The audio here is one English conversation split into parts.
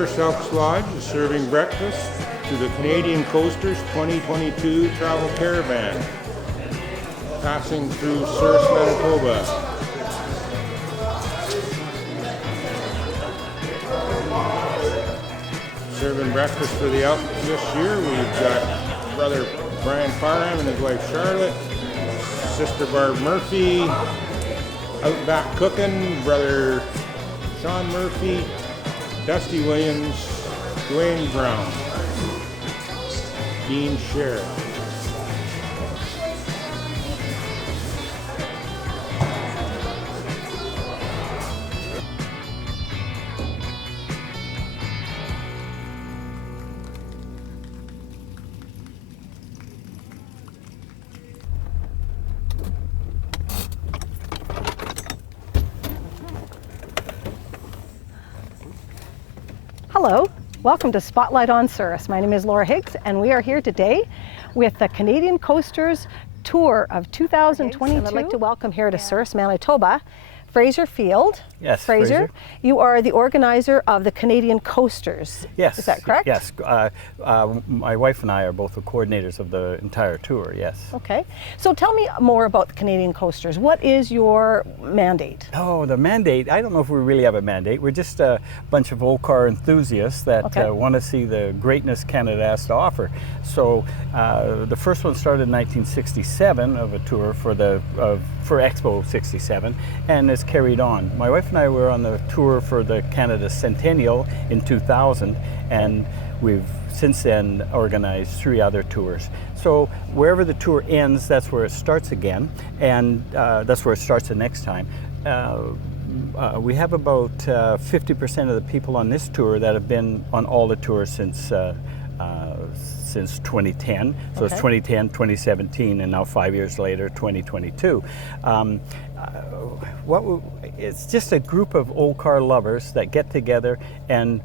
Souris Elks Lodge is serving breakfast to the Canadian Coasters 2022 Travel Caravan, passing through Souris, Manitoba. Serving breakfast for the Elks this year, we've got Brother Brian Parham and his wife Charlotte, Sister Barb Murphy, Outback Cooking, Brother Sean Murphy, Dusty Williams, Dwayne Brown, Dean Sheriff. Hello, welcome to Spotlight on Souris. My name is Laura Higgs and we are here today with the Canadian Coasters Tour of 2022. And I'd like to welcome here to Souris, Manitoba, Fraser Field. Yes, Fraser. You are the organizer of the Canadian Coasters. Yes. Is that correct? Yes. My wife and I are both the coordinators of the entire tour, yes. Okay. So tell me more about the Canadian Coasters. What is your mandate? Oh, the mandate, I don't know if we really have a mandate. We're just a bunch of old car enthusiasts that want to see the greatness Canada has to offer. So the first one started in 1967 of a tour for Expo 67, and it's carried on. My wife and I were on the tour for the Canada Centennial in 2000, and we've since then organized 3 other tours. So wherever the tour ends, that's where it starts again, and that's where it starts the next time. We have about 50% of the people on this tour that have been on all the tours since 2010. So it's 2010, 2017, and now 5 years later, 2022. It's just a group of old car lovers that get together and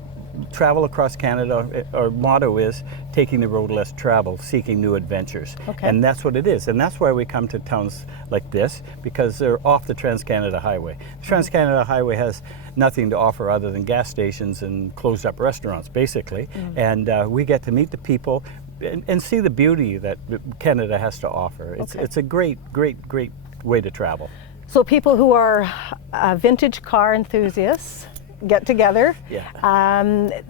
travel across Canada. Our motto is taking the road less traveled, seeking new adventures. And that's what it is. And that's why we come to towns like this, because they're off the Trans-Canada Highway. The Trans-Canada Highway has nothing to offer other than gas stations and closed up restaurants, basically. And we get to meet the people and see the beauty that Canada has to offer. It's a great, great, great way to travel. So people who are vintage car enthusiasts get together.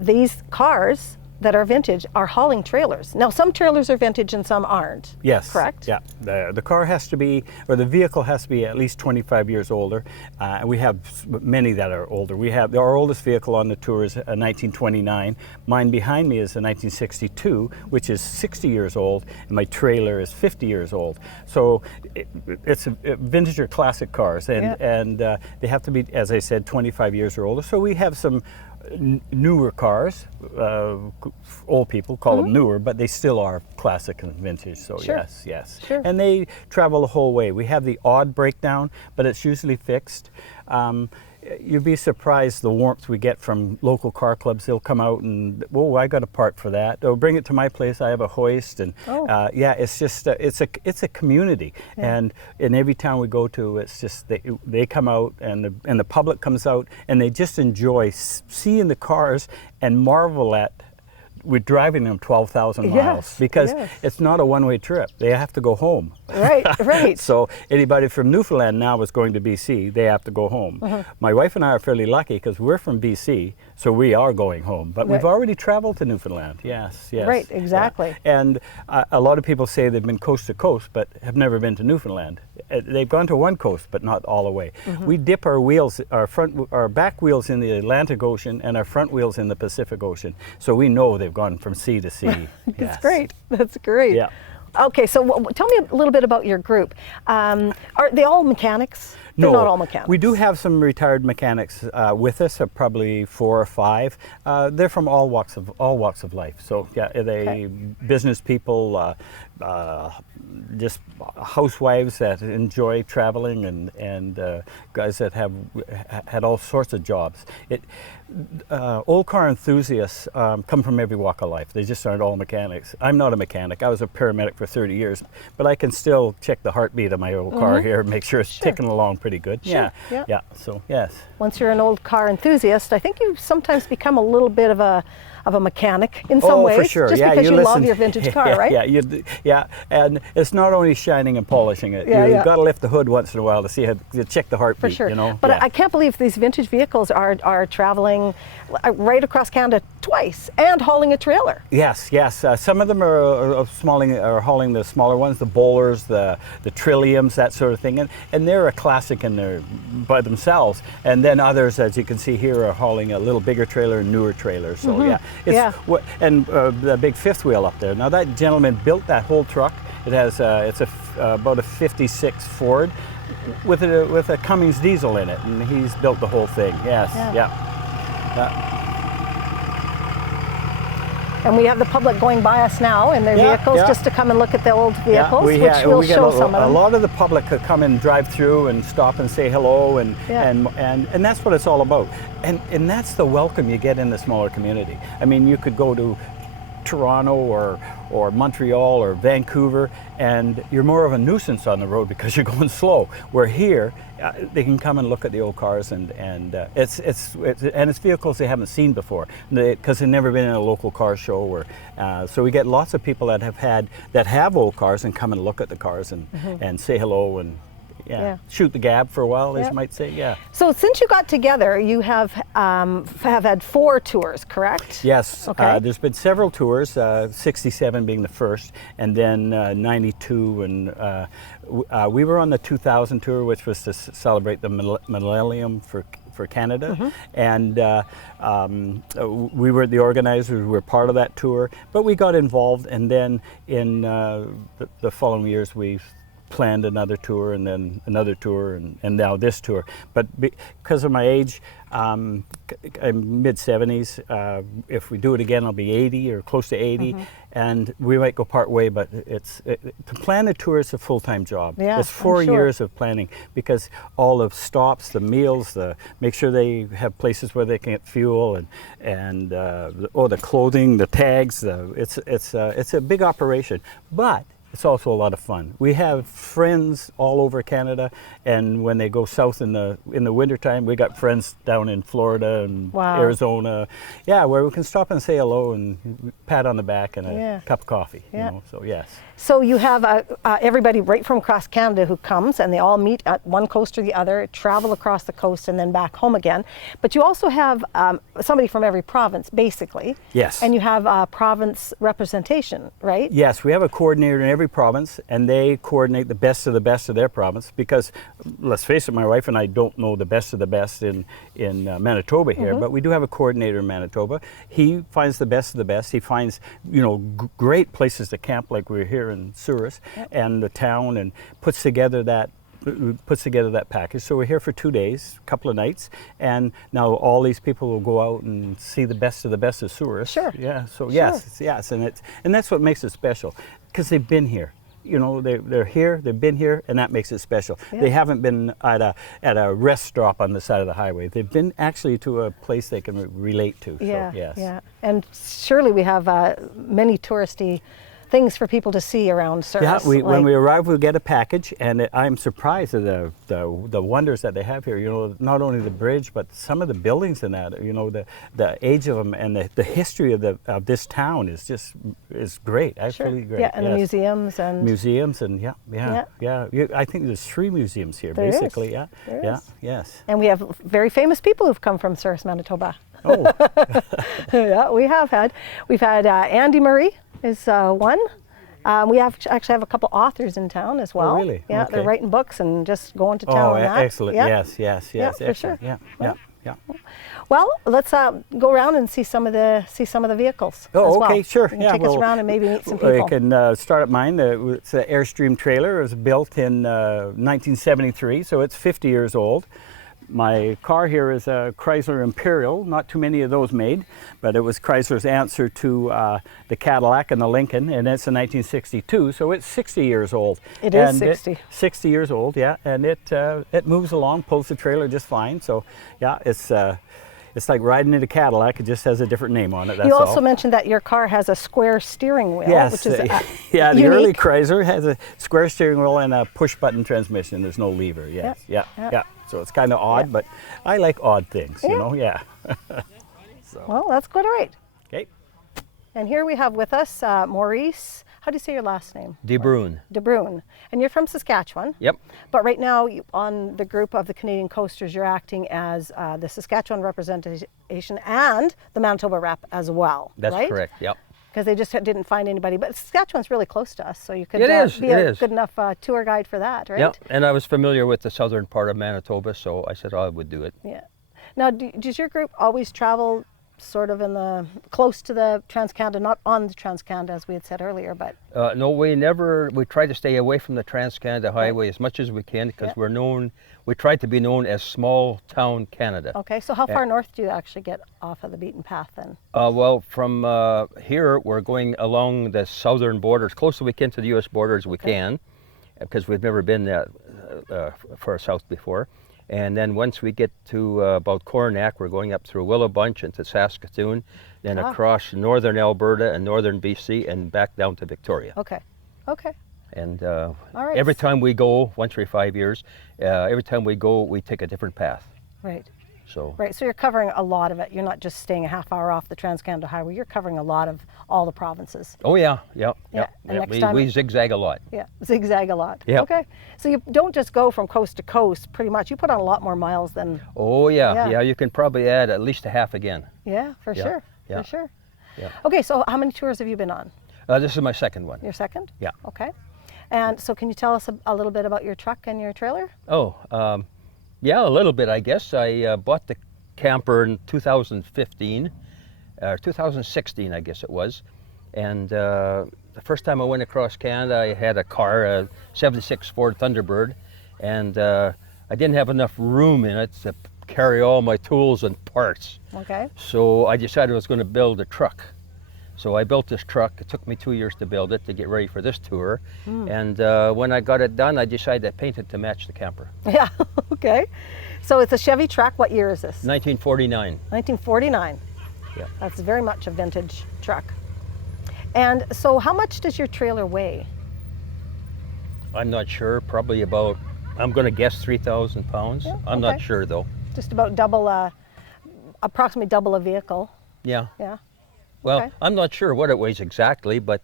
These cars that are vintage are hauling trailers. Now, some trailers are vintage and some aren't. Yes. Correct? Yeah. The car has to be, or the vehicle has to be at least 25 years older. And we have many that are older. We have, our oldest vehicle on the tour is a 1929. Mine behind me is a 1962, which is 60 years old, and my trailer is 50 years old. So it's vintage or classic cars, and they have to be, as I said, 25 years or older. So we have some newer cars. Old people call them newer, but they still are classic and vintage. So yes. And they travel the whole way. We have the odd breakdown, but it's usually fixed. You'd be surprised the warmth we get from local car clubs. They'll come out and, oh, I got a part for that. They'll bring it to my place. I have a hoist, and it's just it's a community. And in every town we go to, it's just they come out, and the public comes out, and they just enjoy seeing the cars and marvel at. We're driving them 12,000 miles because it's not a one-way trip. They have to go home. Right. So anybody from Newfoundland now is going to BC, they have to go home. My wife and I are fairly lucky because we're from BC, so we are going home. But we've already traveled to Newfoundland. Yes. Right, exactly. Yeah. And a lot of people say they've been coast to coast, but have never been to Newfoundland. They've gone to one coast, but not all the way. We dip our wheels, our back wheels in the Atlantic Ocean and our front wheels in the Pacific Ocean. So we know they've gone from sea to sea. That's great. That's great. Yeah. Okay, so tell me a little bit about your group. Are they all mechanics? No, they're not all mechanics. We do have some retired mechanics with us, probably 4 or 5. They're from all walks of life. So yeah, they business people, just housewives that enjoy traveling, and guys that have had all sorts of jobs. Old car enthusiasts come from every walk of life. They just aren't all mechanics. I'm not a mechanic. I was a paramedic for 30 years, but I can still check the heartbeat of my old car here and make sure it's ticking along pretty good. Sure. Yeah. So yes. Once you're an old car enthusiast, I think you sometimes become a little bit of a mechanic in some ways, for sure. just Yeah, because you love listen, your vintage car, right? Yeah, and it's not only shining and polishing it. You've got to lift the hood once in a while to see how to check the heartbeat. For sure. You know? But I can't believe these vintage vehicles are traveling right across Canada twice and hauling a trailer. Yes. Some of them are hauling the smaller ones, the bowlers, the trilliums, that sort of thing, and they're a classic in there by themselves. And then others, as you can see here, are hauling a little bigger trailer and newer trailers. So and the big fifth wheel up there. Now that gentleman built that whole truck. It has about a '56 Ford with a Cummins diesel in it, and he's built the whole thing. Yes. And we have the public going by us now in their vehicles just to come and look at the old vehicles, which we'll show some of them. A lot of the public could come and drive through and stop and say hello, and that's what it's all about. And that's the welcome you get in the smaller community. I mean, you could go to Toronto or Montreal or Vancouver, and you're more of a nuisance on the road because you're going slow. Where here, they can come and look at the old cars, and it's vehicles they haven't seen before because they've never been in a local car show. Or so we get lots of people that have old cars and come and look at the cars and say hello and. Shoot the gab for a while, as you might say. Yeah. So since you got together, you have had 4 tours, correct? Yes. Okay. There's been several tours, 67 being the first, and then 92, and we were on the 2000 tour, which was to celebrate the millennium for Canada, and we were the organizers. We were part of that tour, but we got involved, and then in the following years we planned another tour, and then another tour, and now this tour. But because of my age, I'm mid-70s. If we do it again, I'll be 80 or close to 80, and we might go part way, but to plan a tour is a full-time job. Yeah, it's 4 years of planning, because all the stops, the meals, make sure they have places where they can get fuel, and the clothing, the tags. It's a big operation, but it's also a lot of fun. We have friends all over Canada, and when they go south in the wintertime, we got friends down in Florida and Arizona, where we can stop and say hello and pat on the back and a cup of coffee. You know, so yes. So you have everybody right from across Canada who comes, and they all meet at one coast or the other, travel across the coast, and then back home again. But you also have somebody from every province, basically. Yes. And you have province representation, right? Yes, we have a coordinator in every province, and they coordinate the best of their province, because let's face it, my wife and I don't know the best of the best in Manitoba here, but we do have a coordinator in Manitoba. He finds the best of the best. He finds, great places to camp, like we're here in Souris, and the town, and puts together that package. So we're here for 2 days, a couple of nights, and now all these people will go out and see the best of Souris. Sure. Yeah. So yes, and that's what makes it special, because they've been here. They're here, they've been here, and that makes it special. Yeah. They haven't been at a rest stop on the side of the highway. They've been actually to a place they can relate to. Yeah, so, yes. Yeah. And surely we have many touristy things for people to see around Souris. Yeah, when we arrive, we get a package, and I'm surprised at the wonders that they have here. Not only the bridge, but some of the buildings in that. The age of them, and the history of this town is great. Absolutely great. Yeah, and the museums and I think there's 3 museums here, there basically. Is. Yeah. Yes. And we have very famous people who've come from Souris, Manitoba. Oh. Yeah, we've had Andy Murray is one. We actually have a couple authors in town as well. Oh, really? Yeah, okay. They're writing books and just going to town on that. Excellent. Yeah. Yes. Yeah, excellent. for sure. Yeah. Well, let's go around and see some of the vehicles. Oh, as okay, well. sure. You can take us around and maybe meet some people. We can start at mine. It's an Airstream trailer. It was built in 1973, so it's 50 years old. My car here is a Chrysler Imperial, not too many of those made, but it was Chrysler's answer to the Cadillac and the Lincoln, and it's a 1962, so it's 60 years old. It is 60. 60 years old, yeah, and it moves along, pulls the trailer just fine, so yeah, it's like riding in a Cadillac, it just has a different name on it, that's You also all. mentioned that your car has a square steering wheel, Yes, which is yeah, the unique. early Chrysler has a square steering wheel and a push-button transmission. There's no lever. Yes, yeah. So it's kind of odd, but I like odd things, you know. Yeah. Well, that's quite all right. Okay. And here we have with us Maurice. How do you say your last name? De Bruin. De Bruin. And you're from Saskatchewan. Yep. But right now, on the group of the Canadian Coasters, you're acting as the Saskatchewan representation and the Manitoba rep as well. That's right? correct. Yep. Because they just didn't find anybody. But Saskatchewan's really close to us, so you could It is, be it a is. good enough tour guide for that, right? Yep. And I was familiar with the southern part of Manitoba, so I said I would do it. Yeah. Now, does your group always travel sort of in the close to the Trans-Canada, not on the Trans-Canada as we had said earlier, but No, we try to stay away from the Trans-Canada Highway as much as we can because we try to be known as small town Canada. okay. So how far north do you actually get off of the beaten path then? Well, from here, we're going along the southern border, as close as we can to the U.S. border as we can, because we've never been that far south before. And then once we get to about Coronach, we're going up through Willowbunch into Saskatoon, then across northern Alberta and northern BC and back down to Victoria. Okay. Okay. And All right. every time we go, once every 5 years, every time we go, we take a different path. Right. So Right. So you're covering a lot of it. You're not just staying a half hour off the Trans-Canada Highway. You're covering a lot of all the provinces. oh yeah, Yeah, and next we, time- we zigzag a lot. Yeah. Zigzag a lot. Yeah. Okay. So you don't just go from coast to coast. Pretty much, you put on a lot more miles than. Oh yeah, Yeah. yeah. You can probably add at least a half again. Yeah, for Yeah, sure. yeah. For sure. Yeah. Okay. So how many tours have you been on? This is my second one. Your second? Yeah. Okay. And so can you tell us a little bit about your truck and your trailer? Oh, yeah, a little bit, I guess. I bought the camper in 2015, or 2016, I guess it was. And the first time I went across Canada, I had a car, a 76 Ford Thunderbird, and I didn't have enough room in it to carry all my tools and parts. Okay. So I decided I was going to build a truck. So I built this truck. It took me 2 years to build it to get ready for this tour. And when I got it done, I decided to paint it to match the camper. Yeah. Okay. So it's a Chevy truck. What year is this? 1949. 1949. Yeah. That's very much a vintage truck. And so how much does your trailer weigh? I'm not sure, probably about, I'm going to guess 3,000 pounds. Yeah, I'm okay. not sure though. Just about double, approximately double a vehicle. Yeah. Yeah. Well, Okay. I'm not sure what it weighs exactly, but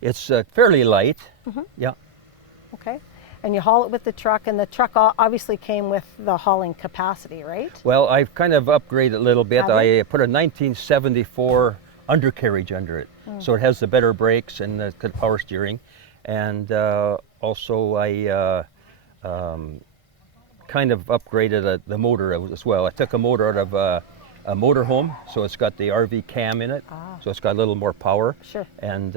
it's fairly light. Yeah. Okay. And you haul it with the truck, and the truck obviously came with the hauling capacity, right? Well, I've kind of upgraded a little bit. Have you? I put a 1974 undercarriage under it. So it has the better brakes and the good power steering. And also I kind of upgraded the motor as well. I took a motor out of a motorhome, so it's got the RV cam in it, so it's got a little more power. Sure. And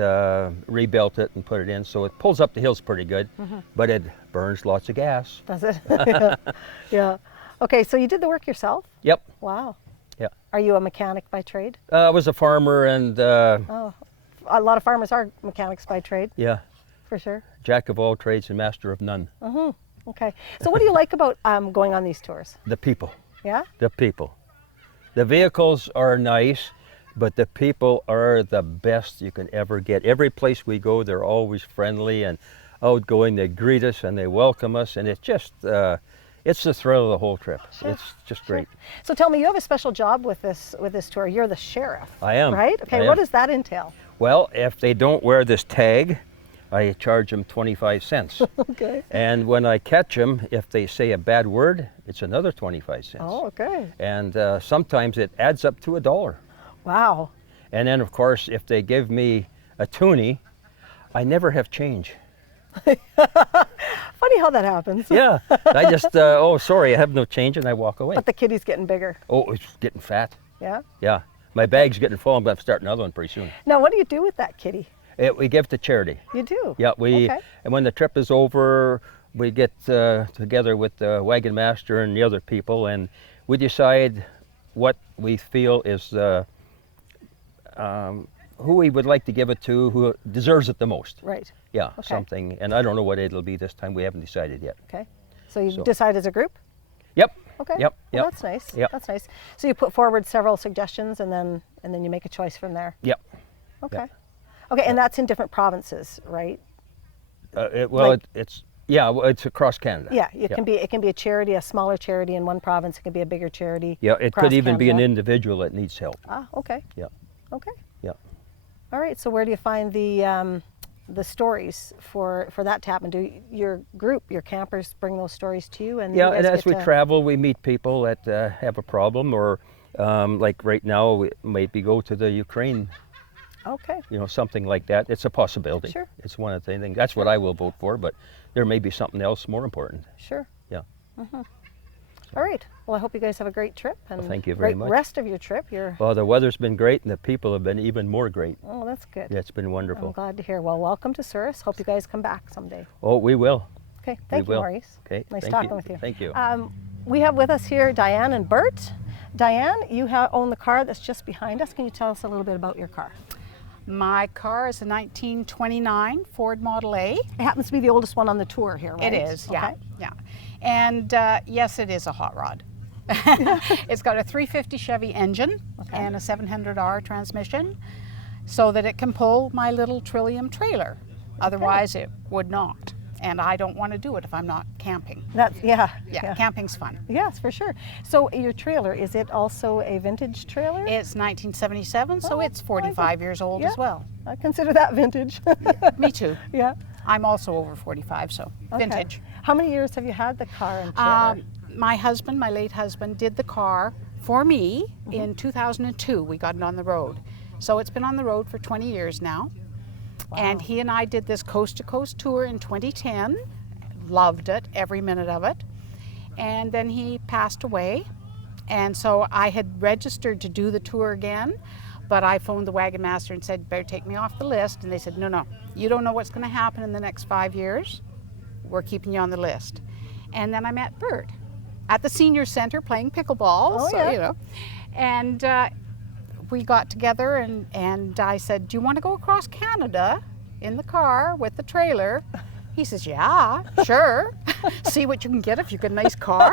rebuilt it and put it in, so it pulls up the hills pretty good, but it burns lots of gas. Does it? Yeah. Yeah. Okay, so you did the work yourself? Yep. Wow. Yeah. Are you a mechanic by trade? I was a farmer and Oh, a lot of farmers are mechanics by trade, yeah, for sure. jack of all trades and master of none. Okay. So what do you like about going on these tours? The people. Yeah? The people. The vehicles are nice, but the people are the best you can ever get. Every place we go, they're always friendly and outgoing. They greet us and they welcome us, and it's just, it's the thrill of the whole trip. Sure, It's just great. So tell me, you have a special job with this tour. You're the sheriff. I am. Right? Okay, I what am. does that entail? Well, if they don't wear this tag, I charge them 25 cents. Okay. And when I catch them, if they say a bad word, it's another 25 cents. Oh, okay. And sometimes it adds up to $1. Wow. And then, of course, if they give me a toonie, I never have change. Funny how that happens. Yeah, I just, oh, sorry, I have no change, and I walk away. But the kitty's getting bigger. Oh, it's getting fat. Yeah? Yeah, my bag's getting full. I'm going to start another one pretty soon. Now, what do you do with that kitty? We give to charity. You do? Yeah, Okay. and when the trip is over, we get together with the wagon master and the other people, and we decide what we feel is who we would like to give it to, who deserves it the most. Right. Yeah, Okay. something. And I don't know what it'll be this time. We haven't decided yet. Okay. So you decide as a group? Yep. Okay. Yep. Well, Yep. that's nice. Yep. That's nice. So you put forward several suggestions, and then you make a choice from there. Yep. Okay. Yep. Okay, and that's in different provinces, right? It's across Canada. Yeah, it can be a charity, a smaller charity in one province. It can be a bigger charity. Yeah, it across could even be an Canada. individual that needs help. Ah, okay. Yeah. Okay. Yeah. All right. So where do you find the stories for that to happen? Do your group, your campers, bring those stories to you? And Yeah, you and guys as we get to- travel, we meet people that have a problem, or like right now, we maybe go to the Ukraine. Okay. Something like that. It's a possibility. Sure. It's one of the things. That's what I will vote for, but there may be something else more important. Sure. Yeah. All right. Well, I hope you guys have a great trip and Well, thank you very great much. rest of your trip. Well, the weather's been great, and the people have been even more great. Oh, that's good. Yeah, it's been I'm wonderful. glad to hear. Well, welcome to Souris. Hope you guys come back someday. Oh, we will. Okay. Thank you, will. Maurice. Okay. Nice thank talking you. with you. Thank you. We have with us here Diane and Bert. Diane, you own the car that's just behind us. Can you tell us a little bit about your car? My car is a 1929 Ford Model A. It happens to be the oldest one on the tour here, right? It is, yeah, Okay. yeah. And yes, it is a hot rod. It's got a 350 Chevy engine and a 700R transmission, so that it can pull my little Trillium trailer. Otherwise, it would not. And I don't want to do it if I'm not camping. Yeah. Camping's fun. Yes, for sure. So your trailer, is it also a vintage trailer? It's 1977, so Oh, it's 45 years old yeah. as well. I consider that vintage. Me too. Yeah. I'm also over 45, so Okay. vintage. How many years have you had the car and trailer? My husband, my late husband, did the car for me in 2002. We got it on the road. So it's been on the road for 20 years now. And he and I did this coast to coast tour in 2010. Loved it, every minute of it. And then he passed away. And so I had registered to do the tour again, but I phoned the wagon master and said, better take me off the list. And they said, no, you don't know what's going to happen in the next 5 years. We're keeping you on the list. And then I met Bert at the senior center playing pickleball. Oh, yeah. You know. And we got together and I said, do you want to go across Canada in the car with the trailer? He says, yeah, sure. See what you can get if you get a nice car.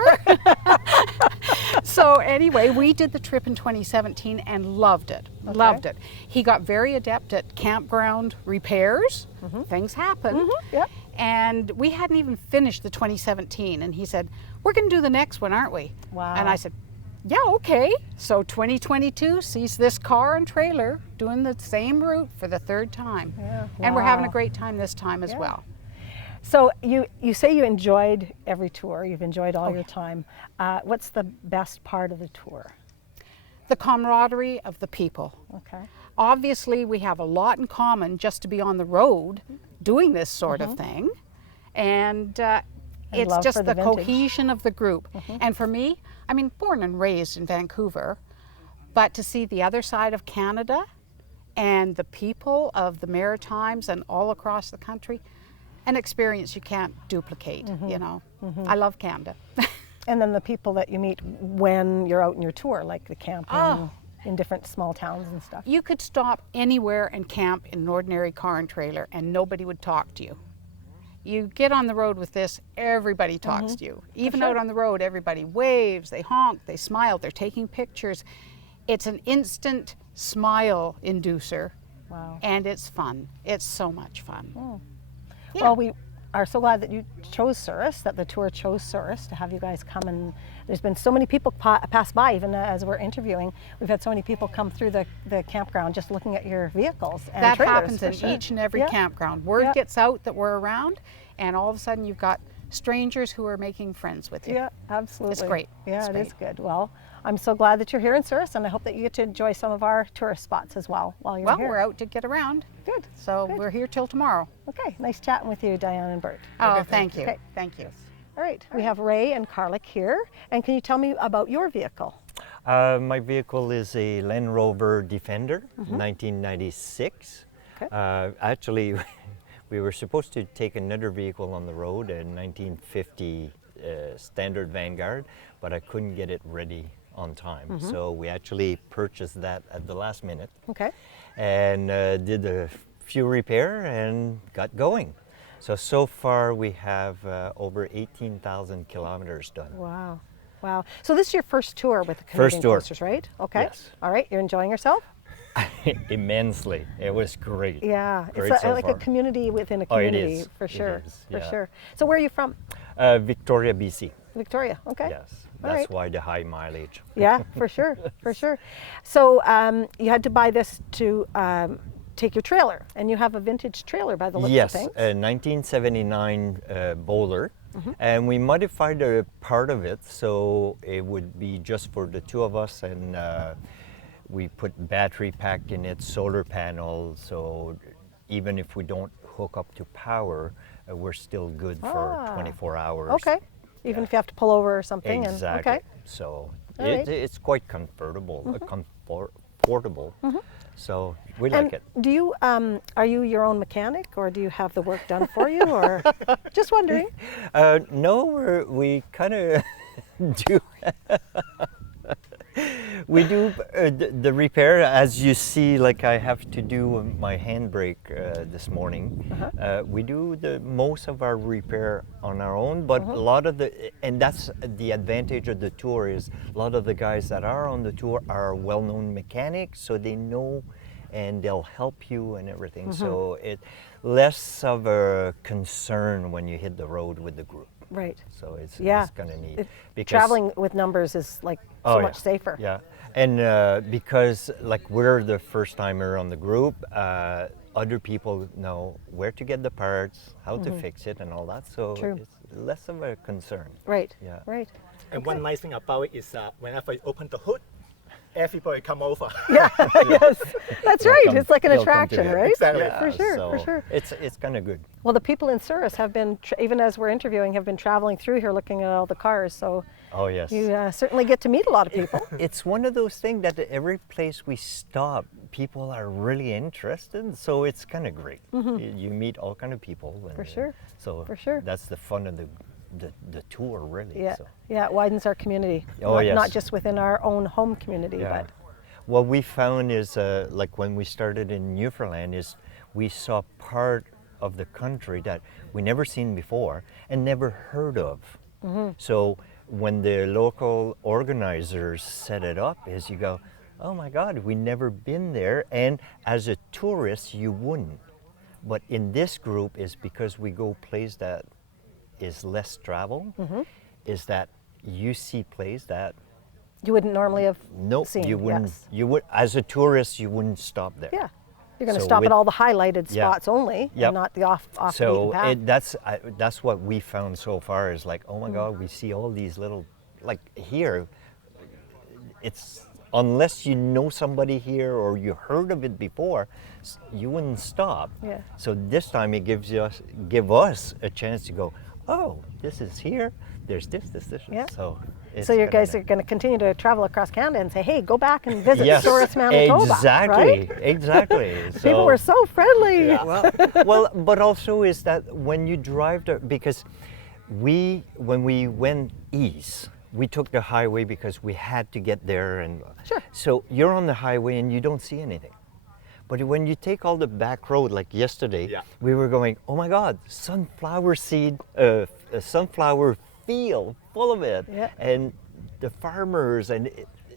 So anyway, we did the trip in 2017 and loved it. Okay. Loved it. He got very adept at campground repairs. Things happen. Yep. And we hadn't even finished the 2017 and he said, we're going to do the next one, aren't we? Wow. And I said, yeah, okay. So 2022 sees this car and trailer doing the same route for the third time. Yeah. And we're having a Wow. great time this time as Yeah. well. So you say you enjoyed every tour. You've enjoyed all your time. What's the best part of the tour? The camaraderie of the people. Okay. Obviously, we have a lot in common just to be on the road doing this sort of thing. And it's love just for the the vintage. cohesion of the group. And for me, I mean, born and raised in Vancouver, but to see the other side of Canada and the people of the Maritimes and all across the country, an experience you can't duplicate, you know. I love Canada. And then the people that you meet when you're out in your tour, like the camping Oh. in different small towns and stuff. You could stop anywhere and camp in an ordinary car and trailer and nobody would talk to you. You get on the road with this, everybody talks to you. Even out on the road, everybody waves, they honk, they smile, they're taking pictures. It's an instant smile inducer. Wow. And it's fun. It's so much fun. Yeah. Well, we are so glad that you chose Souris, that the tour chose Souris to have you guys come. And there's been so many people pass by, even as we're interviewing. We've had so many people come through the campground just looking at your vehicles and That trailers, happens for in sure. each and every Yeah. campground. Word Yeah. gets out that we're around, and all of a sudden you've got strangers who are making friends with you. Yeah, absolutely. great. Yeah, It's it is good. Well, I'm so glad that you're here in Souris, and I hope that you get to enjoy some of our tourist spots as well while you're Well, here. we're out to get around. Good. So Good. we're here till tomorrow. Okay, nice chatting with you, Diane and Bert. Oh, thank you. Okay. Thank you. All right, we have Ray and Karlik here. And can you tell me about your vehicle? My vehicle is a Land Rover Defender, Mm-hmm. 1996. Okay. Actually, we were supposed to take another vehicle on the road, a 1950 standard Vanguard, but I couldn't get it ready on time. So we actually purchased that at the last minute. Okay. And did a few repair and got going. So far we have over 18,000 kilometers done. Wow. Wow. So this is your first tour with the Canadian First tour. Coasters, right? Okay. Yes. All right. You're enjoying yourself? Immensely. It was great. Yeah. Great It's so like far. a community within a Oh, it community, is. for It sure. is, For yeah. sure. So where are you from? Victoria, BC. Victoria. Okay. Yes. All That's right. why the high mileage. Yeah, for sure. For sure. So you had to buy this to take your trailer, and you have a vintage trailer by the looks Yes, of things. a 1979 Bowler, and we modified a part of it so it would be just for the two of us, and we put battery pack in it, solar panels, so even if we don't hook up to power, we're still good for 24 hours. Okay. Even if you have to pull over or something. Exactly. And, okay. So All right. it's quite comfortable, portable. So we like it. Do you are you your own mechanic, or do you have the work done for you, or just wondering? No, we kind of do. We do the repair, as you see. Like I have to do my handbrake this morning. We do the most of our repair on our own, but a lot of and that's the advantage of the tour is a lot of the guys that are on the tour are well-known mechanics, so they know and they'll help you and everything. So it less of a concern when you hit the road with the group. Right. So it's kind of neat. Traveling with numbers is like so much safer. Yeah, and because like we're the first timer on the group, other people know where to get the parts, how to fix it, and all that. So it's less of a concern. Right. Yeah. Right. And one nice thing about it is whenever you open the hood, everybody come over. Yeah. Yes. That's right. It's like an they'll come attraction, together. right? Exactly. Yeah, For sure. so For sure. It's kind of good. Well, the people in Souris have been, even as we're interviewing, have been traveling through here looking at all the cars. So Oh yes. you certainly get to meet a lot of people. It's one of those things that every place we stop, people are really interested. So it's kind of great. You meet all kind of people. And, For sure. So For sure. that's the fun of the tour, really. Yeah. So. Yeah. It widens our community. Oh, not, yes. not just within our own home community, Yeah. but. What we found is, like when we started in Newfoundland, is we saw part of the country that we never seen before and never heard of. So when the local organizers set it up, is you go, oh my God, we never been there. And as a tourist, you wouldn't. But in this group is because we go place that is less travel, is that you see place that You wouldn't normally have seen. you wouldn't. Yes. You would, as a tourist, you wouldn't stop there. Yeah. You're going to So stop with- at all the highlighted Yeah. spots only, Yep. and not the off the So beaten path. that's what we found so far is like, oh my Mm-hmm. God, we see all these little, like here, it's unless you know somebody here or you heard of it before, you wouldn't stop. Yeah. So this time it give us a chance to go, oh, this is here. There's this. Yeah. So. So you guys are going to continue to travel across Canada and say, hey, go back and visit Souris, Manitoba. Exactly, Right? exactly. People were so friendly. Well, but also is that when you drive there, because when we went east, we took the highway because we had to get there, and Sure. so you're on the highway and you don't see anything. But when you take all the back road, like yesterday, we were going, oh my God, sunflower seed, a sunflower field full of it, Yeah. and the farmers, and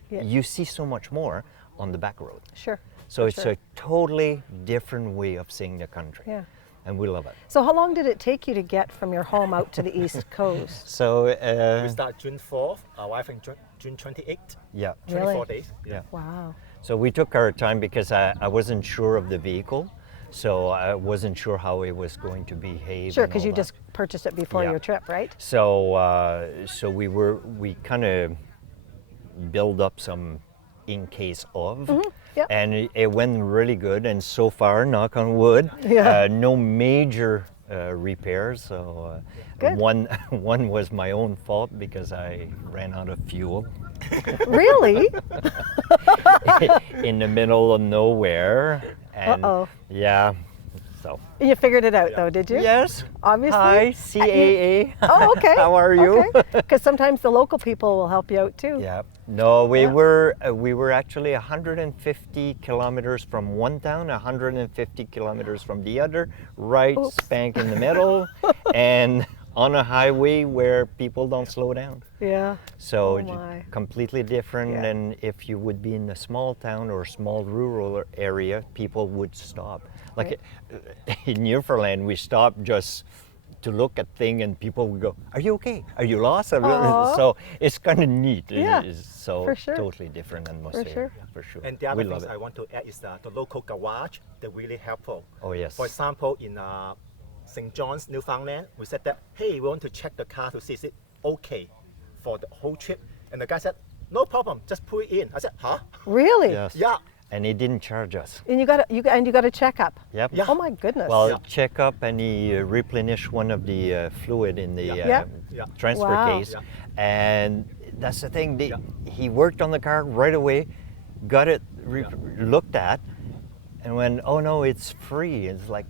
you see so much more on the back road. Sure. So for it's sure. a totally different way of seeing the country. Yeah. And we love it. So how long did it take you to get from your home out to the East Coast? So, We start June 4th, arriving June 28th, yeah. 24 Really? days. Yeah. Wow. So we took our time because I wasn't sure of the vehicle. So I wasn't sure how it was going to behave. Sure, and because all you that. just purchased it before Yeah. your trip, right? So we kind of build up some in case of, Yep. and it went really good. And so far, knock on wood, Yeah. no major repairs. So Good. one was my own fault because I ran out of fuel Really? in the middle of nowhere. And Uh-oh. yeah, So You figured it out though, did you? yes, Obviously. hi CAA. Oh, okay. How are you? Because sometimes the local people will help you out too. Yeah. No, we Yeah. were actually 150 kilometers from one town, 150 kilometers from the other, right Oops. spank in the middle, and on a highway where people don't slow down. Yeah. So Oh my. completely different Yeah. than if you would be in a small town or a small rural area, people would stop. Like in Newfoundland, we stop just to look at thing and people would go, "Are you okay? Are you lost?" Aw. So it's kind of neat. Yeah, So for sure. totally different than most For area, sure. for sure. And the other we things love I it. want to add is the local garage. They're really helpful. Oh yes. For example, in St. John's, Newfoundland, we said that, hey, we want to check the car to see is it okay for the whole trip. And the guy said, no problem, just put it in. I said, huh? Really? Yes. Yeah. And he didn't charge us. And you got a checkup. Yep. Yeah. Oh my goodness. Well, Yeah. check up and he replenished one of the fluid in the Yeah. Yeah. transfer Wow. case. Yeah. And that's the thing, he worked on the car right away, got it looked at, and when, oh no, it's free. It's like,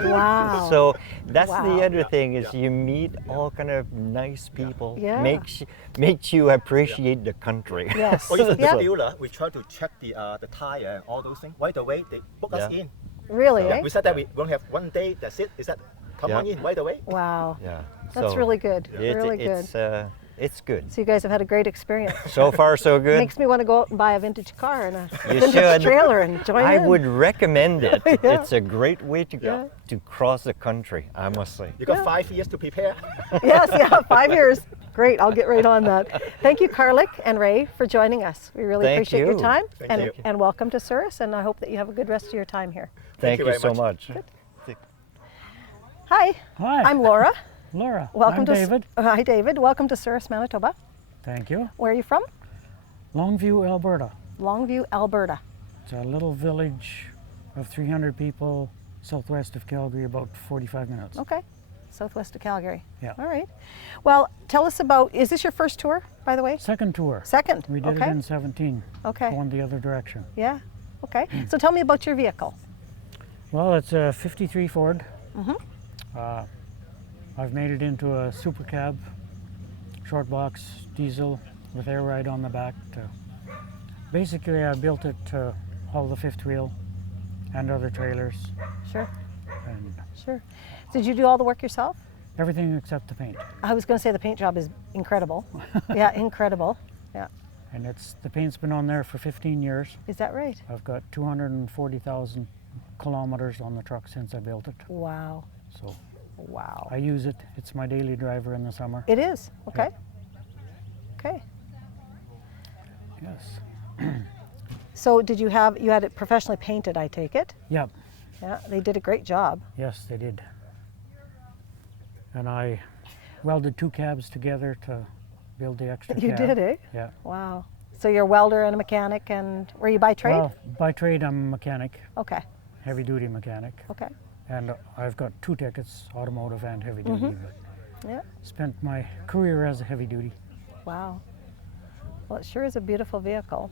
Wow. so that's Wow. the other thing is you meet all kind of nice people. Yeah. Makes you appreciate the country. Yes. Or even Yeah. the dealer, we try to check the tire and all those things. Right away, they book us Yeah. in. Really? Yeah, Eh? we said that we won't have one day, that's it. Is that come on Yeah. in right away? Wow. Yeah. That's So really good. Really good. It's good. So you guys have had a great experience. So far, so good. Makes me want to go out and buy a vintage car and a You vintage should. trailer and join I in. would recommend it. Yeah. It's a great way to Yeah. to cross the country, I must say. You got Yeah. 5 years to prepare. Yes, yeah, 5 years. Great, I'll get right on that. Thank you, Karlik and Ray, for joining us. We really Thank appreciate your you. time Thank you. and welcome to Souris. And I hope that you have a good rest of your time here. Thank you you very so much. much. Hi, Hi. I'm Laura. Laura. Welcome I'm to David. Hi, David. Welcome to Souris, Manitoba. Thank you. Where are you from? Longview, Alberta. Longview, Alberta. It's a little village of 300 people southwest of Calgary, about 45 minutes. Okay, southwest of Calgary. Yeah. All right. Well, tell us about. Is this your first tour, by the way? Second tour. Second. We did okay. it in 17, Okay. going the other direction. Yeah. Okay. So tell me about your vehicle. Well, it's a 53 Ford. Mm-hmm. I've made it into a super cab, short box diesel with air ride on the back. Basically, I built it to haul the fifth wheel and other trailers Sure. and Sure. Did you do all the work yourself? everything except the paint. I was going to say the paint job is incredible. Yeah, incredible. Yeah. And the paint's been on there for 15 years. Is that right? I've got 240,000 kilometers on the truck since I built it. Wow. So Wow. I use it. It's my daily driver in the summer. It is. Okay. Okay. Yes. So did you had it professionally painted, I take it? Yep. Yeah, they did a great job. Yes, they did. And I welded 2 cabs together to build the extra You cab. did, eh? Yeah. Wow. So you're a welder and a mechanic, and were you by trade? Well, by trade, I'm a mechanic, Okay. heavy duty mechanic. Okay. And I've got 2 tickets, automotive and heavy duty. But Yeah. spent my career as a heavy duty. Wow. Well, it sure is a beautiful vehicle.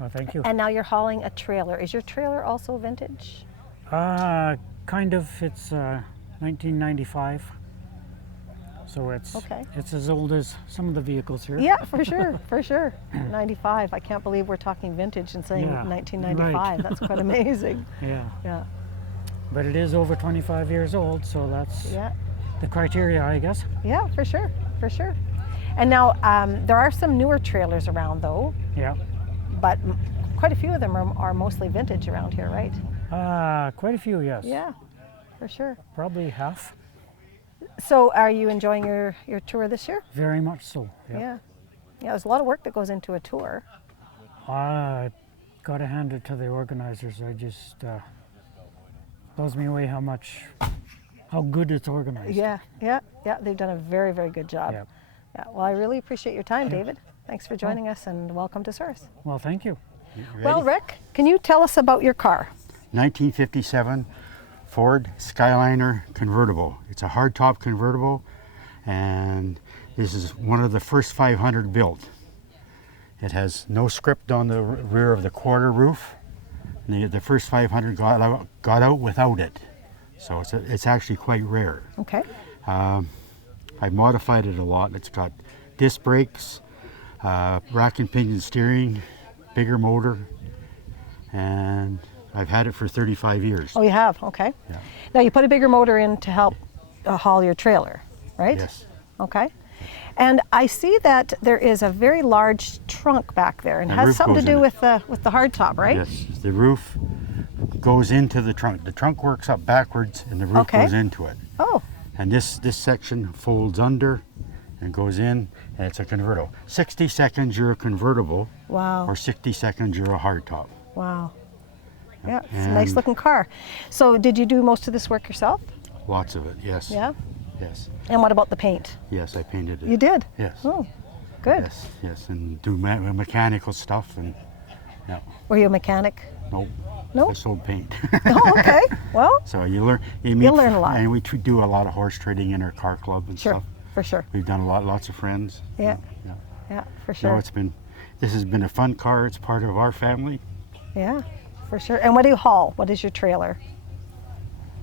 Well, thank you. And now you're hauling a trailer. Is your trailer also vintage? Kind of. It's 1995. So it's Okay. it's as old as some of the vehicles here. Yeah, for sure, for sure. 95. I can't believe we're talking vintage and saying Yeah, 1995. right. That's quite amazing. Yeah. Yeah. But it is over 25 years old, so that's Yeah. the criteria, I guess. Yeah, for sure, for sure. And now there are some newer trailers around though, Yeah. but quite a few of them are mostly vintage around here, right? Quite a few, yes. Yeah, for sure. Probably half. So are you enjoying your tour this year? Very much so. Yeah. Yeah. Yeah, there's a lot of work that goes into a tour. I gotta hand it to the organizers. I just blows me away how good it's organized. Yeah, yeah, yeah. They've done a very, very good job. Yep. Yeah. Well, I really appreciate your time, David. Thanks for joining us, and welcome to Souris. Well, thank you. Well, Rick, can you tell us about your car? 1957 Ford Skyliner convertible. It's a hardtop convertible, and this is one of the first 500 built. It has no script on the rear of the quarter roof. The first 500 got out without it. So it's actually quite rare. Okay. I modified it a lot. It's got disc brakes, rack and pinion steering, bigger motor, and I've had it for 35 years. Oh, you have? Okay. Yeah. Now you put a bigger motor in to help haul your trailer, right? Yes. Okay. And I see that there is a very large trunk back there, and The has roof something to goes do in with the hardtop, right? Yes. The roof goes into the trunk. The trunk works up backwards, and the roof Okay. goes into it. Oh, And this section folds under and goes in, and it's a convertible. 60 seconds you're a convertible, wow. or 60 seconds you're a hardtop. Wow. Yeah, it's a nice And- looking car. So did you do most of this work yourself? Lots of it, yes. Yeah. Yes. And what about the paint? Yes, I painted it. You did? Yes. Oh, good. Yes, yes, and do mechanical stuff, and yeah. Were you a mechanic? Nope. No? I sold paint. Oh, okay. Well, So you learn. You'll learn a lot. And we do a lot of horse trading in our car club and sure, stuff. for sure. We've done lots of friends. Yeah. Yeah. Yeah, for So sure. this has been a fun car. It's part of our family. Yeah, for sure. And what do you haul? What is your trailer?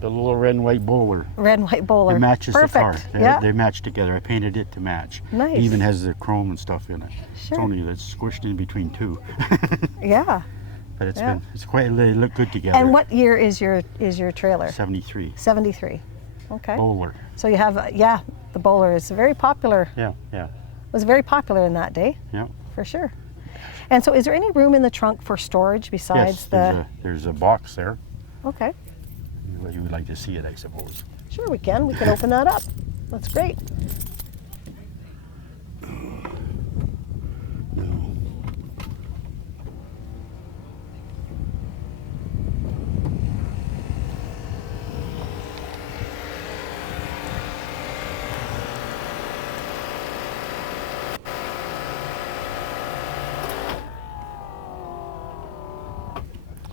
The little red and white bowler. Red and white bowler. It matches Perfect. the car. Yeah. They match together. I painted it to match. Nice. It even has the chrome and stuff in it. Sure. It's only that's squished in between two. Yeah. But Yeah. they look good together. And what year is your trailer? 73. 73. Okay. Bowler. So you have the bowler is very popular. Yeah, yeah, Was very popular in that day, yeah. for sure. And so is there any room in the trunk for storage besides Yes, there's a box there. Okay. You would like to see it, I suppose. Sure, we can. We can open that up. That's great.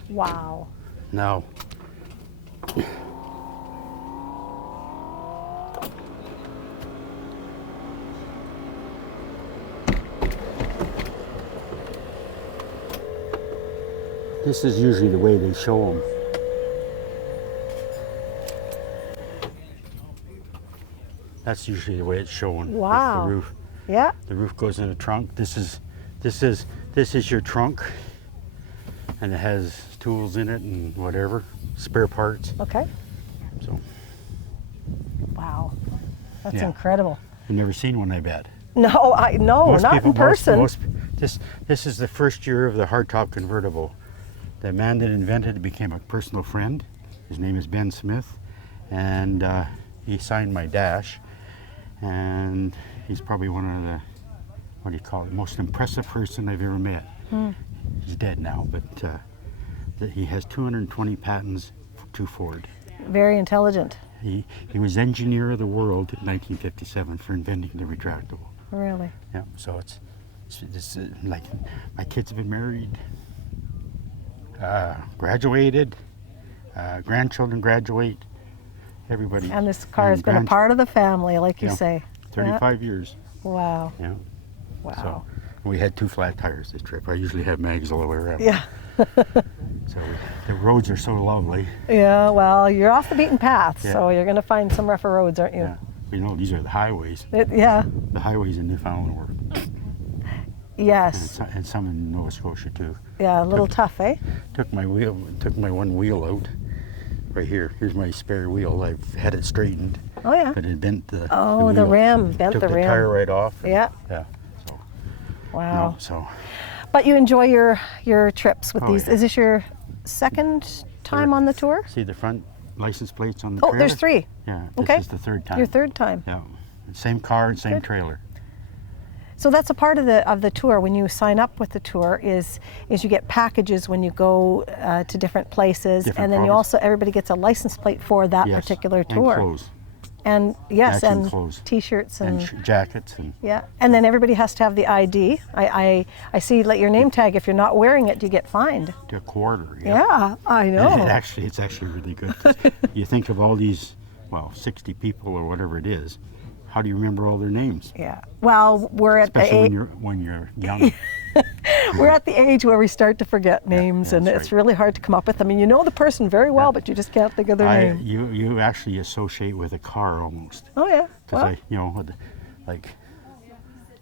Wow. Now, this is usually the way they show them. That's usually the way it's shown. with Wow. The roof. Yeah. The roof goes in the trunk. This is your trunk, and it has tools in it and whatever, spare parts. Okay. So Wow. That's Yeah. incredible. you've never seen one, I bet. No, not in person. This is the first year of the hardtop convertible. The man that invented it became a personal friend. His name is Ben Smith, and he signed my dash. And he's probably one of the most impressive person I've ever met. He's dead now, but he has 220 patents to Ford. Very intelligent. He was engineer of the world in 1957 for inventing the retractable. Really. Yeah, so it's like my kids have been married, graduated, grandchildren graduate, everybody. And this car has And been a part of the family, like you Yeah. say. 35 years. Yeah. Wow. Yeah. Wow. So we had 2 flat tires this trip. I usually have mags all the way around. Yeah. So the roads are so lovely. Yeah, well, you're off the beaten path, Yeah. so you're going to find some rougher roads, aren't you? Yeah. You know, these are the highways. Yeah. The highways in Newfoundland were, Yes. and some in Nova Scotia too. Yeah, a little tough, eh? Took my one wheel out. Right here. Here's my spare wheel. I've had it straightened, Oh, yeah. but it bent the. Oh, the wheel. rim. Bent Took the the rim. tire right off. Yeah. Yeah. So Wow. no, so But you enjoy your trips with Oh, these. yeah. Is this your second time on the tour? see the front license plates on the Oh, trailer? there's 3. Yeah. This Okay. is the 3rd time. Your 3rd time. Yeah. Same car and same Good. trailer. So that's a part of the tour. When you sign up with the tour, is you get packages when you go to different places, Different and then you provinces. also everybody gets a license plate for that Yes. particular And tour. clothes. And yes, Matching and clothes. T-shirts and, Jackets and yeah, and then everybody has to have the ID. I see, like your name tag. If you're not wearing it, you get fined. a quarter. Yeah, I know. And it's actually really good. 'Cause you think of all these, 60 people or whatever it is. How do you remember all their names? Yeah. Well, we're at Especially the when you're young. We're at the age where we start to forget names, and that's it's right. really hard to come up with them. And you know the person very well, but you just can't think of their name. You actually associate with a car almost. Oh yeah. Because Well, you know, like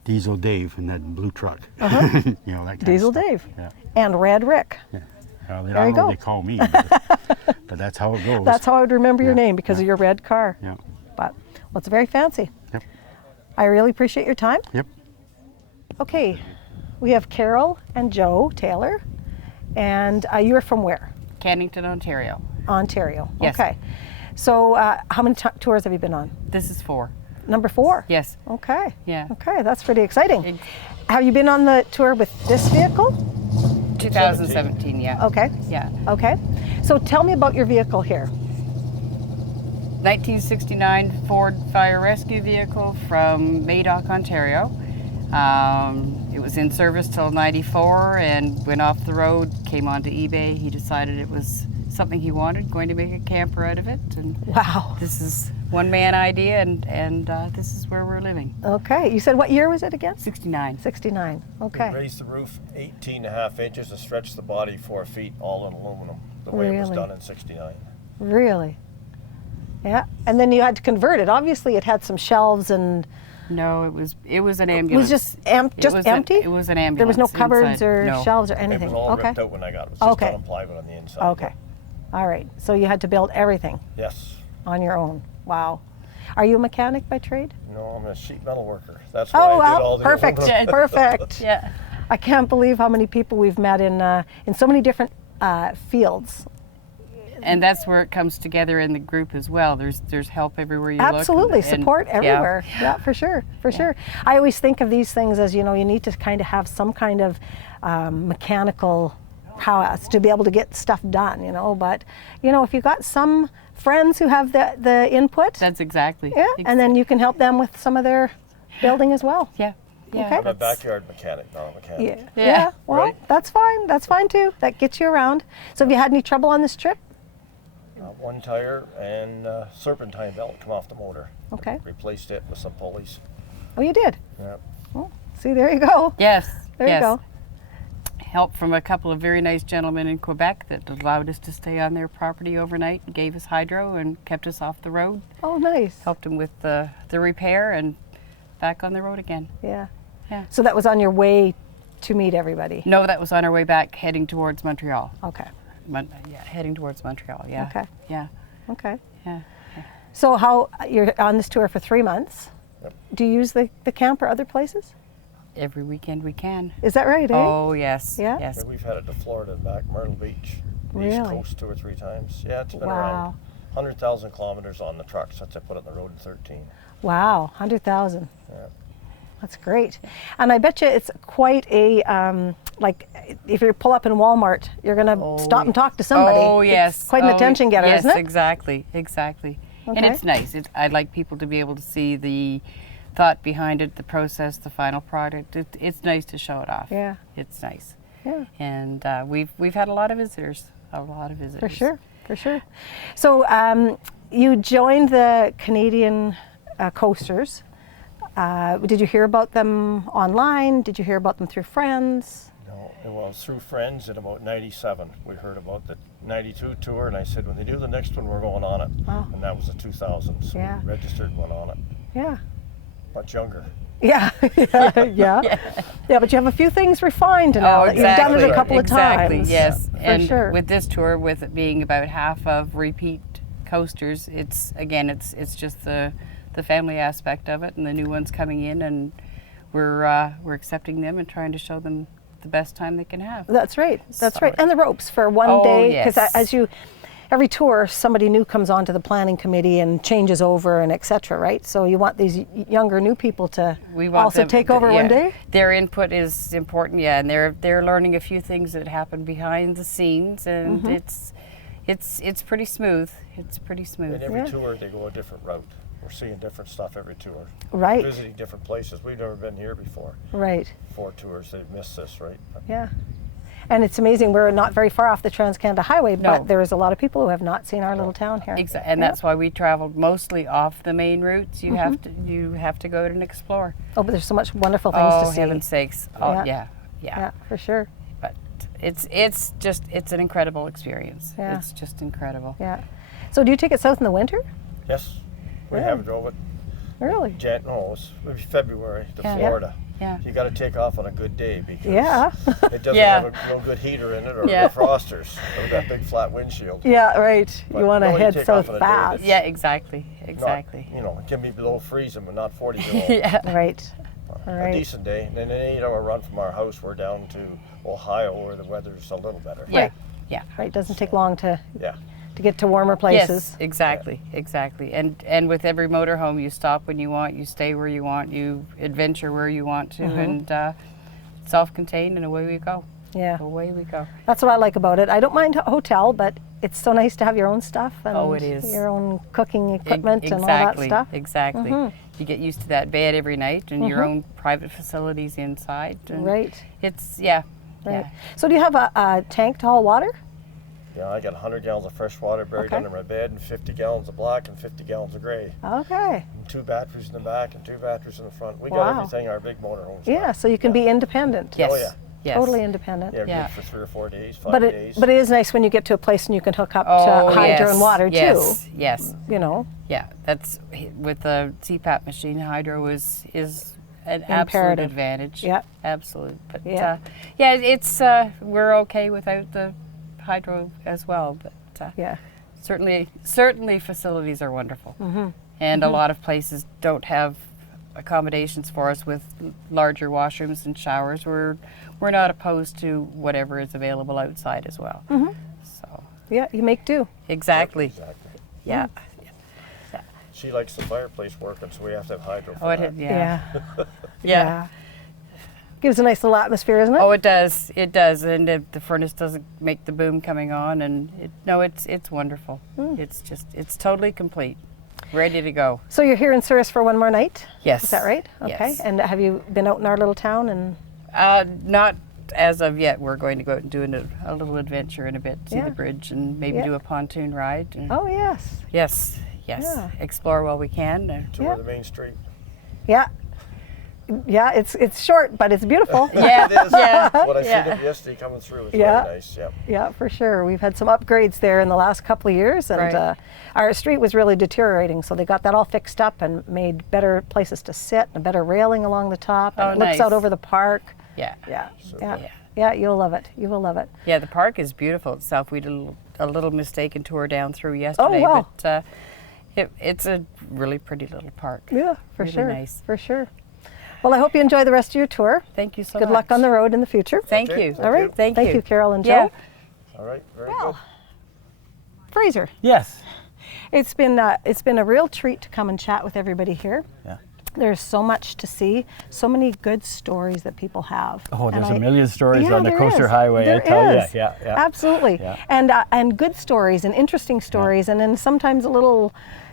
Diesel Dave in that blue truck. You know, that kind of Diesel stuff. Dave. Yeah. And Red Rick. Well, I There don't you know go. what they call me, but that's how it goes. That's how I would remember your Yeah, name, because of your red car. Yeah. But well, it's very fancy. Yep. I really appreciate your time. Yep. Okay, we have Carol and Joe Taylor, and you're from where? Cannington, Ontario. Ontario. Yes. Okay. So how many tours have you been on? This is 4. Number 4? Yes. Okay. Yeah. Okay, that's pretty exciting. Have you been on the tour with this vehicle? 2017, yeah. Okay. Yeah. Okay. So tell me about your vehicle here. 1969 Ford Fire Rescue vehicle from Madoc, Ontario. It was in service till 94 and went off the road, came onto eBay. He decided it was something he wanted, going to make a camper out of it. And Wow. this is one-man idea, and this is where we're living. Okay. You said what year was it again? 69. 69. Okay. Raised the roof 18.5 inches and stretched the body 4 feet, all in aluminum, the way it was Really? done in 69. Really? Yeah. And then you had to convert it. Obviously, it had some shelves and No, it was an it ambulance. was just It was empty. It was an ambulance. There was no cupboards inside. or No. shelves or It anything. was all Okay. ripped out when I got it. It was just Okay. done on plywood on the inside. Okay. All right. So you had to build everything Yes. on your own. Wow. Are you a mechanic by trade? No, I'm a sheet metal worker. That's why Oh, I did all well, the perfect. aluminum. Perfect. Yeah. I can't believe how many people we've met in so many different fields. And that's where it comes together in the group as well. There's help everywhere you look. Absolutely, and- support yeah. everywhere. Yeah, for sure, for sure. I always think of these things as, you know, you need to kind of have some kind of mechanical prowess to be able to get stuff done, you know. But, you know, if you got some friends who have the input, That's exactly. yeah, and then you can help them with some of their building as well. Yeah. Yeah. Okay. I'm a backyard mechanic, not a mechanic. Yeah. Yeah. Well, Right. that's fine. That's fine too. That gets you around. So have you had any trouble on this trip? One tire and serpentine belt come off the motor. Okay. Replaced it with some pulleys. Oh, you did? Yeah. Oh, see, there you go. Yes. There yes. you go. Help from a couple of very nice gentlemen in Quebec that allowed us to stay on their property overnight and gave us hydro and kept us off the road. Oh, nice. Helped them with the repair and back on the road again. Yeah. Yeah. So that was on your way to meet everybody? No, that was on our way back heading towards Montreal. Okay. Yeah, heading towards Montreal. Yeah. Okay. Yeah. Okay. Yeah. So how, you're on this tour for 3 months. Yep. Do you use the camp or other places? Every weekend we can. Is that right, eh? Oh yes. Yeah? Yes. And we've had it to Florida and back, Myrtle Beach, the East Really? Coast 2 or 3 times. Yeah, it's been Wow. around 100,000 kilometers on the truck since I put it on the road in 13. Wow, 100,000. Yeah. That's great. And I bet you it's quite a, like, if you pull up in Walmart, you're going to stop and talk to somebody. Oh yes. It's quite an Oh, attention getter, yes, isn't it? Exactly. Exactly. And Okay. it's nice. I'd like people to be able to see the thought behind it, the process, the final product. It's nice to show it off. Yeah. It's nice. Yeah. And we've had a lot of visitors. A lot of visitors. For sure, for sure. So you joined the Canadian Coasters. Did you hear about them online? Did you hear about them through friends? No, it was through friends in about 97. We heard about the 92 tour, and I said, when they do the next one, we're going on it. Wow. And that was the 2000s. So Yeah. we registered and went on it. Yeah. Much younger. Yeah, yeah, yeah. But you have a few things refined now. Oh, that You've done it a couple exactly, of times. yes. For And sure. with this tour, with it being about half of repeat coasters, it's just the family aspect of it, and the new ones coming in, and we're accepting them and trying to show them the best time they can have. That's right. That's So- right. And the ropes for one Oh, day, because yes. every tour, somebody new comes onto the planning committee and changes over and et cetera, right? So you want these younger new people to We want also them- take over yeah. one day? Their input is important, yeah, and they're learning a few things that happen behind the scenes, and Mm-hmm. it's pretty smooth. It's pretty smooth. And every Yeah. tour, they go a different route. We're seeing different stuff every tour. Right. Visiting different places. We've never been here before. Right. 4 tours, they've missed this, right? Yeah. And it's amazing, we're not very far off the Trans-Canada Highway, No. but there is a lot of people who have not seen our little town here. And Yeah. that's why we traveled mostly off the main routes. You Mm-hmm. have to go out and explore. Oh, but there's so much wonderful things Oh, to see. heaven's sakes! Yeah. Oh, yeah, Yeah, for sure. But it's an incredible experience. Yeah. It's just incredible. Yeah. So do you take it south in the winter? Yes, we Really? have drove it. Really? It's maybe February to Yeah. Florida. Yeah. You got to take off on a good day because Yeah. it doesn't Yeah. have a real good heater in it or Yeah. defrosters or that big flat windshield. Yeah, right. But You want to no, you head take south off on a day fast. that's Yeah, exactly. Not, Exactly. it can be below freezing, but not 40 below. Yeah. Right. A Right. decent day. And then an 8-hour run from our house, we're down to Ohio where the weather's a little better. Yeah. Yeah. Right. Doesn't take long to Yeah. get to warmer places. Yes, exactly, exactly. And with every motorhome, you stop when you want, you stay where you want, you adventure where you want to, and self-contained, and away we go. Yeah. Away we go. That's what I like about it. I don't mind a hotel, but it's so nice to have your own stuff and Oh, it is. your own cooking equipment and all that stuff. Exactly. You get used to that bed every night and your own private facilities inside. And Right. It's, yeah. Right. Yeah. So do you have a tank to haul water? Yeah, I got 100 gallons of fresh water buried Okay. under my bed and 50 gallons of black and 50 gallons of gray. Okay. And 2 batteries in the back and 2 batteries in the front. We Wow. got everything our big motorhomes. Yeah, so you can be independent. Yes. Oh, yeah. Yes. Totally independent. Yeah, Yeah. good for 3 or 4 days, 5 But days. it is nice when you get to a place and you can hook up Oh, to hydro yes. and water Yes. too. Yes. You know. Yeah. That's with the CPAP machine. Hydro is an absolute Imperative. advantage. Yeah. Absolute. But Yeah. it's we're okay without the hydro as well. But Yeah. certainly facilities are wonderful, and a lot of places don't have accommodations for us with larger washrooms and showers. We're not opposed to whatever is available outside as well. So Yeah, you make do. exactly. Exactly. Yeah. She likes the fireplace working, so we have to have hydro for Oh, that. yeah. Yeah. Yeah. Gives a nice little atmosphere, isn't it? Oh, it does. It does, and the furnace doesn't make the boom coming on, and it's wonderful. It's totally complete, ready to go. So you're here in Souris for one more night? Yes. Is that right? Okay. Yes. And have you been out in our little town and Not as of yet. We're going to go out and do a little adventure in a bit, see Yeah. the bridge, and maybe Yeah. do a pontoon ride. And Oh yes. yes, Yeah. explore while we can. Tour Yeah. the main street. Yeah. Yeah, it's short, but it's beautiful. Yeah, It is. yeah, What I yeah. seen of yesterday coming through was Yeah. very nice. Yeah. Yeah, for sure. We've had some upgrades there in the last couple of years, and Right. our street was really deteriorating, so they got that all fixed up and made better places to sit, and a better railing along the top, and Oh, it looks nice. out over the park. Yeah. Yeah, Super. yeah, Yeah. yeah. You'll love it. You will love it. Yeah, the park is beautiful itself. We did a little mistaken tour down through yesterday, wow. but it's a really pretty little park. Yeah, for Really sure. nice. For sure. Well, I hope you enjoy the rest of your tour. Thank you so Good much. luck on the road in the future. Thank Okay, you. thank All right. Thank you. Carol and Yeah. Joe. All right. Very Well, good. Fraser, Yes. it's been a real treat to come and chat with everybody here. Yeah. There's so much to see, so many good stories that people have. Oh, And there's a million stories on the there Coaster is. Highway, There I tell you. is. Yeah, yeah. Absolutely. Yeah. And good stories and interesting stories, and then sometimes a little,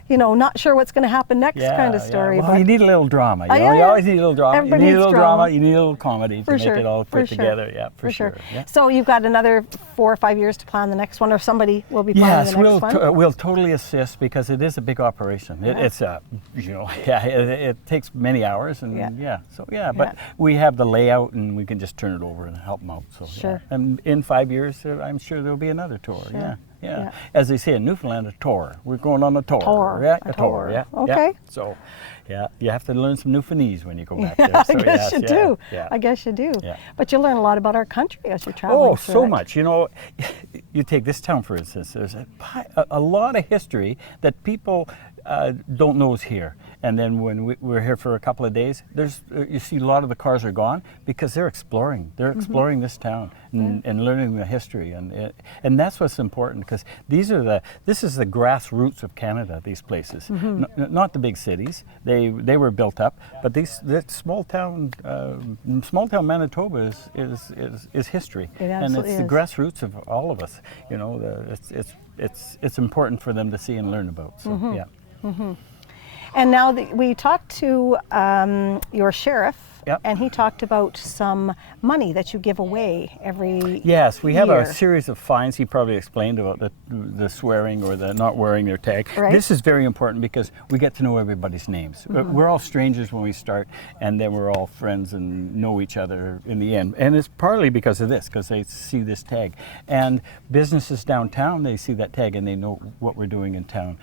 not sure what's going to happen next kind of story. Well, but you need a little drama. You Oh, know? yeah, You yeah. always need a little drama. Everybody you need a needs little drama. drama. You need a little comedy for to sure, make it all for fit sure. together. Yeah, for sure. Yeah. So you've got another 4 or 5 years to plan the next one, or somebody will be planning Yes, the next one? we'll totally assist because it is a big operation. It's it takes many hours and but we have the layout and we can just turn it over and help them out. So Sure. yeah. And in 5 years, I'm sure there'll be another tour. Sure. Yeah. As they say in Newfoundland, a tour. We're going on a tour. Tour, Yeah, a a tour. tour. Yeah. Okay. Yeah. So, you have to learn some Newfoundlandese when you go back there. So, I guess yes, you yeah, do. Yeah. I guess you do. Yeah. But you learn a lot about our country as you're traveling Oh, through so it. much. You take this town, for instance, there's a lot of history that people don't know is here. And then when we're here for a couple of days, you see a lot of the cars are gone because they're exploring. They're exploring this town and learning the history. And that's what's important because this is the grassroots of Canada, these places. Not the big cities. They were built up, but that small town Manitoba is history. It and absolutely it's the is. grassroots of all of us. It's important for them to see and learn about. So yeah. And now we talked to your sheriff Yep. And he talked about some money that you give away every Yes, we have year. a series of fines. He probably explained about the swearing or the not wearing their tag. Right. This is very important because we get to know everybody's names. We're all strangers when we start, and then we're all friends and know each other in the end. And it's partly because of this, because they see this tag. And businesses downtown, they see that tag and they know what we're doing in town.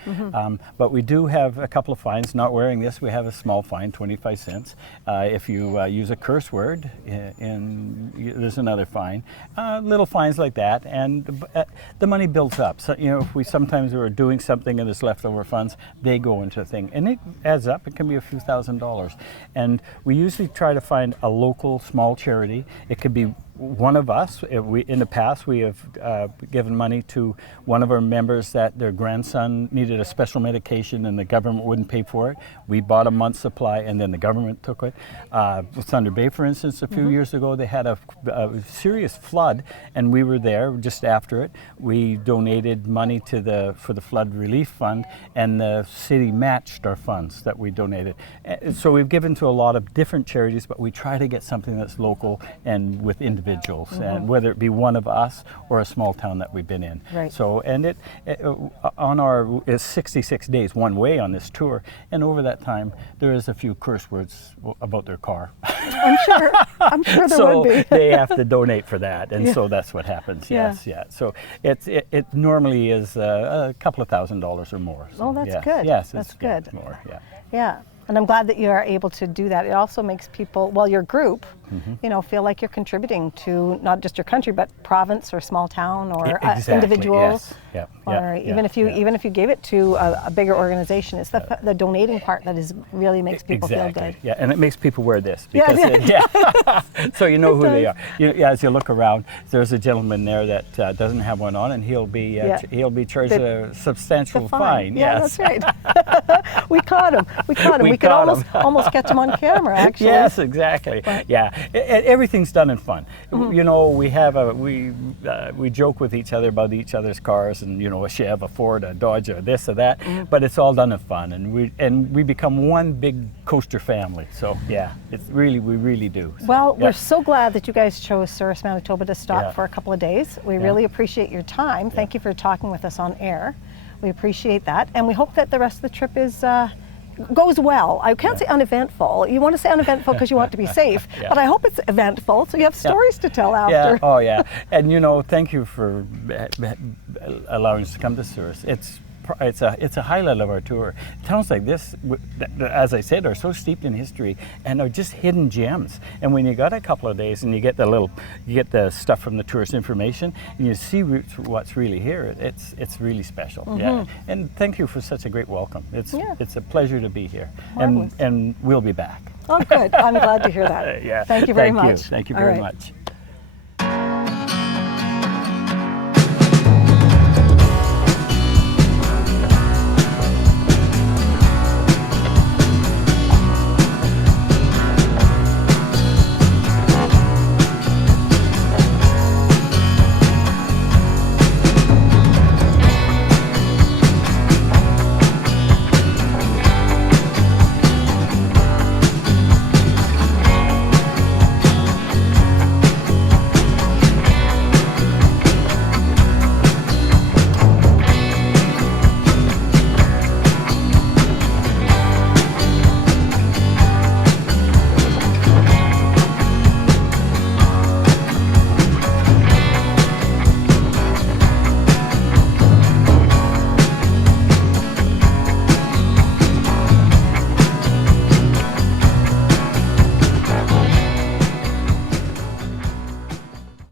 But we do have a couple of fines. Not wearing this, we have a small fine, 25 cents. If you use a curse word, there's another fine. Little fines like that, and the money builds up. So, you know, if we sometimes are doing something and there's leftover funds, they go into a thing. And it adds up. It can be a few $1,000s. And we usually try to find a local small charity. It could be one of us. In the past, we have given money to one of our members that their grandson needed a special medication and the government wouldn't pay for it. We bought a month's supply and then the government took it. With Thunder Bay, for instance, a few years ago, they had a serious flood and we were there just after it. We donated money to for the flood relief fund, and the city matched our funds that we donated. So we've given to a lot of different charities, but we try to get something that's local and with individuals, and whether it be one of us or a small town that we've been in. Right. So, and it's 66 days one way on this tour, and over that time there is a few curse words about their car. I'm sure there So would be. they have to donate for that, and so that's what happens. Yes, yeah. So it normally is a couple of $1,000s or more. So, Oh, that's yes. good. Yes, That's it's good. More, yeah. Yeah, and I'm glad that you are able to do that. It also makes people, well, your group, you know, feel like you're contributing to not just your country, but province or small town or Exactly, individuals. yes. Or even if you gave it to a bigger organization, it's the donating part that really makes people feel good. Yeah, and it makes people wear this because so you know who they are. As you look around, there's a gentleman there that doesn't have one on, and he'll be charged a substantial fine. Yeah, Yes, that's right. We caught him. We could caught almost catch him on camera, actually. Yes, exactly. But- Yeah, everything's done in fun. You know, we joke with each other about each other's cars, and you know, a Chev, a Ford, a Dodge, or this or that. But it's all done in fun, and we become one big coaster family. So yeah, we really do. So, Well, we're so glad that you guys chose Souris, Manitoba to stop Yeah. for a couple of days. We really appreciate your time. Thank you for talking with us on air. We appreciate that, and we hope that the rest of the trip goes well. I can't say uneventful. You want to say uneventful because you want to be safe, but I hope it's eventful so you have stories to tell after. Yeah. Oh yeah. And you know, thank you for allowing us to come to Souris. It's a highlight of our tour. Towns like this, as I said, are so steeped in history and are just hidden gems. And when you got a couple of days and you get the stuff from the tourist information and you see what's really here, it's really special. Yeah. And thank you for such a great welcome. It's a pleasure to be here, and we'll be back. Oh, good. I'm glad to hear that. Yeah. Thank you very much. Thank you All very right. much.